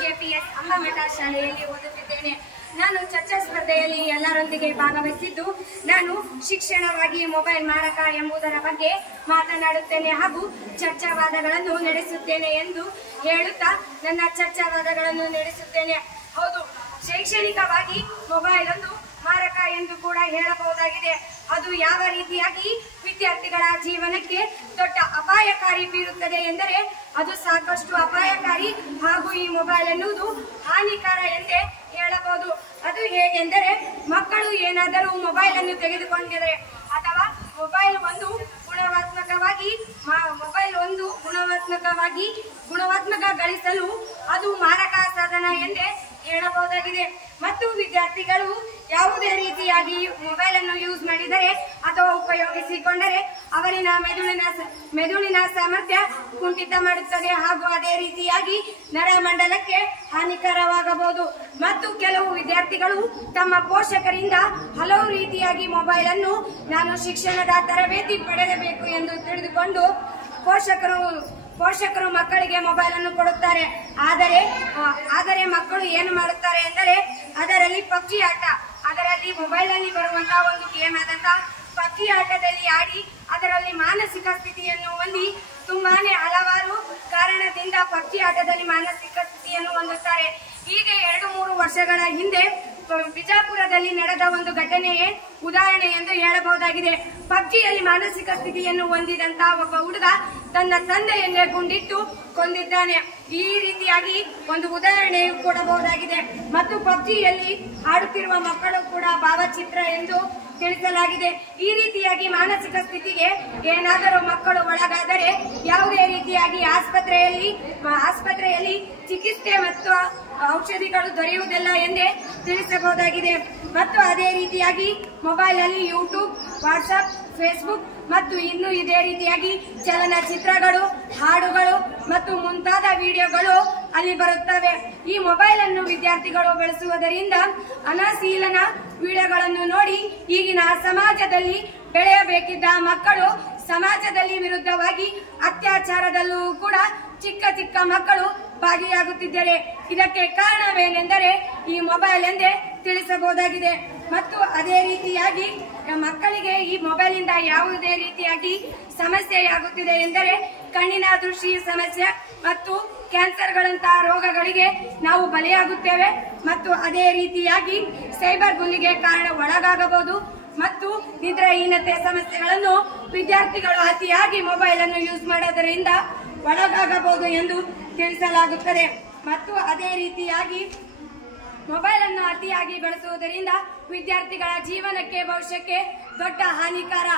KPS ಅಂಬಮಠ ಶಾಲೆಯಲ್ಲಿ ಓದುತ್ತಿದ್ದೇನೆ. ನಾನು ಚರ್ಚಾ ಸ್ಪರ್ಧೆಯಲ್ಲಿ ಎಲ್ಲರೊಂದಿಗೆ ಭಾಗವಹಿಸಿದ್ದು ನಾನು ಶಿಕ್ಷಣವಾಗಿ ಮೊಬೈಲ್ ಮಾರಕ ಎಂಬುದರ ಬಗ್ಗೆ ಮಾತನಾಡುತ್ತೇನೆ ಹಾಗೂ ಚರ್ಚಾವಾದಗಳನ್ನು ನಡೆಸುತ್ತೇನೆ ಎಂದು ಹೇಳುತ್ತಾ ನನ್ನ ಚರ್ಚಾವಾದಗಳನ್ನು ನಡೆಸುತ್ತೇನೆ. ಹೌದು, ಶೈಕ್ಷಣಿಕವಾಗಿ ಮೊಬೈಲ್ ಒಂದು ಮಾರಕ ಎಂದು ಕೂಡ ಹೇಳಬಹುದಾಗಿದೆ. ಅದು ಯಾವ ರೀತಿಯಾಗಿ ವಿದ್ಯಾರ್ಥಿಗಳ ಜೀವನಕ್ಕೆ ದೊಡ್ಡ ಅಪಾಯಕಾರಿ ಬೀರುತ್ತದೆ ಎಂದರೆ ಅದು ಸಾಕಷ್ಟು ಅಪಾಯಕಾರಿ ಹಾಗೂ ಈ ಮೊಬೈಲ್ ಎನ್ನುವುದು ಹಾನಿಕರ ಎಂದೇ ಹೇಳಬಹುದು. ಅದು ಹೇಗೆಂದರೆ ಮಕ್ಕಳು ಏನಾದರೂ ಮೊಬೈಲ್ ಅನ್ನು ತೆಗೆದುಕೊಂಡಿದ್ದಾರೆ ಅಥವಾ ಮೊಬೈಲ್ ಒಂದು ಗುಣಾತ್ಮಕ ಗಳಿಸಲು ಅದು ಮಾರಕ ಸಾಧನ ಎಂದೇ ಹೇಳಬಹುದಾಗಿದೆ. ಮತ್ತು ವಿದ್ಯಾರ್ಥಿಗಳು ಯಾವುದೇ ರೀತಿಯಾಗಿ ಮೊಬೈಲ್ ಅನ್ನು ಯೂಸ್ ಮಾಡಿದರೆ ಅಥವಾ ಉಪಯೋಗಿಸಿಕೊಂಡರೆ ಅವರಿನ ಮೆದುಳಿನ ಸಾಮರ್ಥ್ಯ ಕುಂಠಿತ ಮಾಡುತ್ತದೆ ಹಾಗೂ ಅದೇ ರೀತಿಯಾಗಿ ನರಮಂಡಲಕ್ಕೆ ಹಾನಿಕರವಾಗಬಹುದು. ಮತ್ತು ಕೆಲವು ವಿದ್ಯಾರ್ಥಿಗಳು ತಮ್ಮ ಪೋಷಕರಿಂದ ಹಲವು ರೀತಿಯಾಗಿ ಮೊಬೈಲ್ ಅನ್ನು ನಾನು ಶಿಕ್ಷಣದ ತರಬೇತಿ ಪಡೆಯಬೇಕು ಎಂದು ತಿಳಿದುಕೊಂಡು ಪೋಷಕರು ಮಕ್ಕಳಿಗೆ ಮೊಬೈಲ್ ಅನ್ನು ಕೊಡುತ್ತಾರೆ. ಆದರೆ ಮಕ್ಕಳು ಏನು ಮಾಡುತ್ತಾರೆ ಎಂದರೆ ಅದರಲ್ಲಿ ಪಬ್ಜಿ ಆಟ, ಅದರಲ್ಲಿ ಮೊಬೈಲ್ ಅಲ್ಲಿ ಬರುವಂತಹ ಒಂದು ಗೇಮ್ ಆದಂತಹ ಪಬ್ಜಿ ಆಟದಲ್ಲಿ ಆಡಿ ಅದರಲ್ಲಿ ಮಾನಸಿಕ ಸ್ಥಿತಿಯನ್ನು ಹೊಂದಿ ತುಂಬಾನೇ ಹಲವಾರು ಕಾರಣದಿಂದ ಪಬ್ಜಿ ಆಟದಲ್ಲಿ ಮಾನಸಿಕ ಸ್ಥಿತಿಯನ್ನು ಹೊಂದುತ್ತಾರೆ. ಹೀಗೆ 2-3 ವರ್ಷಗಳ ಹಿಂದೆ ಬಿಜಾಪುರದಲ್ಲಿ ನಡೆದ ಒಂದು ಘಟನೆಯೇ ಉದಾಹರಣೆ ಎಂದು ಹೇಳಬಹುದಾಗಿದೆ. ಪಬ್ಜಿಯಲ್ಲಿ ಮಾನಸಿಕ ಸ್ಥಿತಿಯನ್ನು ಹೊಂದಿದಂತಹ ಒಬ್ಬ ಹುಡುಗ ತನ್ನ ತಂದೆಯನ್ನೇ ಗುಂಡಿಟ್ಟು ಕೊಂದಿದ್ದಾನೆ. ಈ ರೀತಿಯಾಗಿ ಒಂದು ಉದಾಹರಣೆಯು ಕೊಡಬಹುದಾಗಿದೆ. ಮತ್ತು ಪಬ್ಜಿಯಲ್ಲಿ ಆಡುತ್ತಿರುವ ಮಕ್ಕಳು ಕೂಡ ಭಾವಚಿತ್ರ ಎಂದು ತಿಳಿಸಲಾಗಿದೆ. ಈ ರೀತಿಯಾಗಿ ಮಾನಸಿಕ ಸ್ಥಿತಿಗೆ ಏನಾದರೂ ಮಕ್ಕಳು ಒಳಗಾದರೆ ಯಾವುದೇ ರೀತಿಯಾಗಿ ಆಸ್ಪತ್ರೆಯಲ್ಲಿ ಚಿಕಿತ್ಸೆ ಮತ್ತು ಔಷಧಿಗಳು ದೊರೆಯುವುದಿಲ್ಲ ಎಂದೇ ತಿಳಿಸಬಹುದಾಗಿದೆ. ಮತ್ತು ಅದೇ ರೀತಿಯಾಗಿ ಮೊಬೈಲ್ ಅಲ್ಲಿ ಯೂಟ್ಯೂಬ್, ವಾಟ್ಸ್ಆಪ್, ಫೇಸ್ಬುಕ್ ಮತ್ತು ಇನ್ನು ಇದೇ ರೀತಿಯಾಗಿ ಚಲನಚಿತ್ರಗಳು, ಹಾಡುಗಳು ಮತ್ತು ಮುಂತಾದ ವಿಡಿಯೋಗಳು ಅಲ್ಲಿ ಬರುತ್ತವೆ. ಈ ಮೊಬೈಲ್ ಅನ್ನು ವಿದ್ಯಾರ್ಥಿಗಳು ಬಳಸುವುದರಿಂದ ಅನಾಶೀಲನ ವಿಡಿಯೋಗಳನ್ನು ನೋಡಿ ಈಗಿನ ಸಮಾಜದಲ್ಲಿ ಬೆಳೆಯಬೇಕಿದ್ದ ಮಕ್ಕಳು ಸಮಾಜದಲ್ಲಿ ವಿರುದ್ಧವಾಗಿ ಅತ್ಯಾಚಾರದಲ್ಲೂ ಕೂಡ ಚಿಕ್ಕ ಮಕ್ಕಳು ಭಾಗಿಯಾಗುತ್ತಿದ್ದಾರೆ. ಇದಕ್ಕೆ ಕಾರಣವೇನೆಂದರೆ ಈ ಮೊಬೈಲ್ ಎಂದೇ ತಿಳಿಸಬಹುದಾಗಿದೆ. ಮತ್ತು ಅದೇ ರೀತಿಯಾಗಿ ಮಕ್ಕಳಿಗೆ ಈ ಮೊಬೈಲ್ ಇಂದ ಯಾವುದೇ ರೀತಿಯಾಗಿ ಸಮಸ್ಯೆಯಾಗುತ್ತಿದೆ ಎಂದರೆ ಕಣ್ಣಿನ ದೃಷ್ಟಿ ಸಮಸ್ಯೆ ಮತ್ತು ಕ್ಯಾನ್ಸರ್ಗಳಂತಹ ರೋಗಗಳಿಗೆ ನಾವು ಬಲಿಯಾಗುತ್ತೇವೆ. ಮತ್ತು ಅದೇ ರೀತಿಯಾಗಿ ಸೈಬರ್ ಬುಲ್ಲಿಗೆ ಒಳಗಾಗಬಹುದು. ಮತ್ತು ನಿದ್ರಾಹೀನತೆ ಸಮಸ್ಯೆಗಳನ್ನು ವಿದ್ಯಾರ್ಥಿಗಳು ಅತಿಯಾಗಿ ಮೊಬೈಲ್ ಅನ್ನು ಯೂಸ್ ಮಾಡೋದರಿಂದ ಒಳಗಾಗಬಹುದು ಎಂದು ತಿಳಿಸಲಾಗುತ್ತದೆ. ಮತ್ತು ಅದೇ ರೀತಿಯಾಗಿ ಮೊಬೈಲ್ ಅನ್ನು ಅತಿಯಾಗಿ ಬಳಸುವುದರಿಂದ ವಿದ್ಯಾರ್ಥಿಗಳ ಜೀವನಕ್ಕೆ ಭವಿಷ್ಯಕ್ಕೆ ದೊಡ್ಡ ಹಾನಿಕಾರ.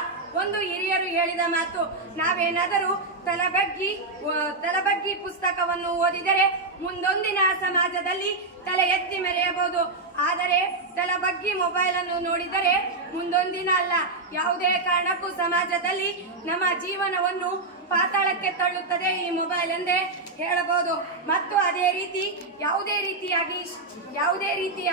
ಒಂದು ಹಿರಿಯರು ಹೇಳಿದ ಮಾತು, ನಾವೇನಾದರೂ ತಲೆಬಗ್ಗಿ ಪುಸ್ತಕವನ್ನು ಓದಿದರೆ ಮುಂದೊಂದಿನ ಸಮಾಜದಲ್ಲಿ ತಲೆ ಎತ್ತಿ ಮೆರೆಯಬಹುದು. ಆದರೆ ತಲೆಬಗ್ಗಿ ಮೊಬೈಲ್ ಅನ್ನು ನೋಡಿದರೆ ಮುಂದೊಂದಿನ ಅಲ್ಲ, ಯಾವುದೇ ಕಾರಣಕ್ಕೂ ಸಮಾಜದಲ್ಲಿ ನಮ್ಮ ಜೀವನವನ್ನು ಪಾತಾಳಕ್ಕೆ ತಳ್ಳುತ್ತದೆ ಈ ಮೊಬೈಲ್ ಎಂದೇ ಹೇಳಬಹುದು. ಮತ್ತು ಅದೇ ರೀತಿ ಯಾವುದೇ ರೀತಿಯ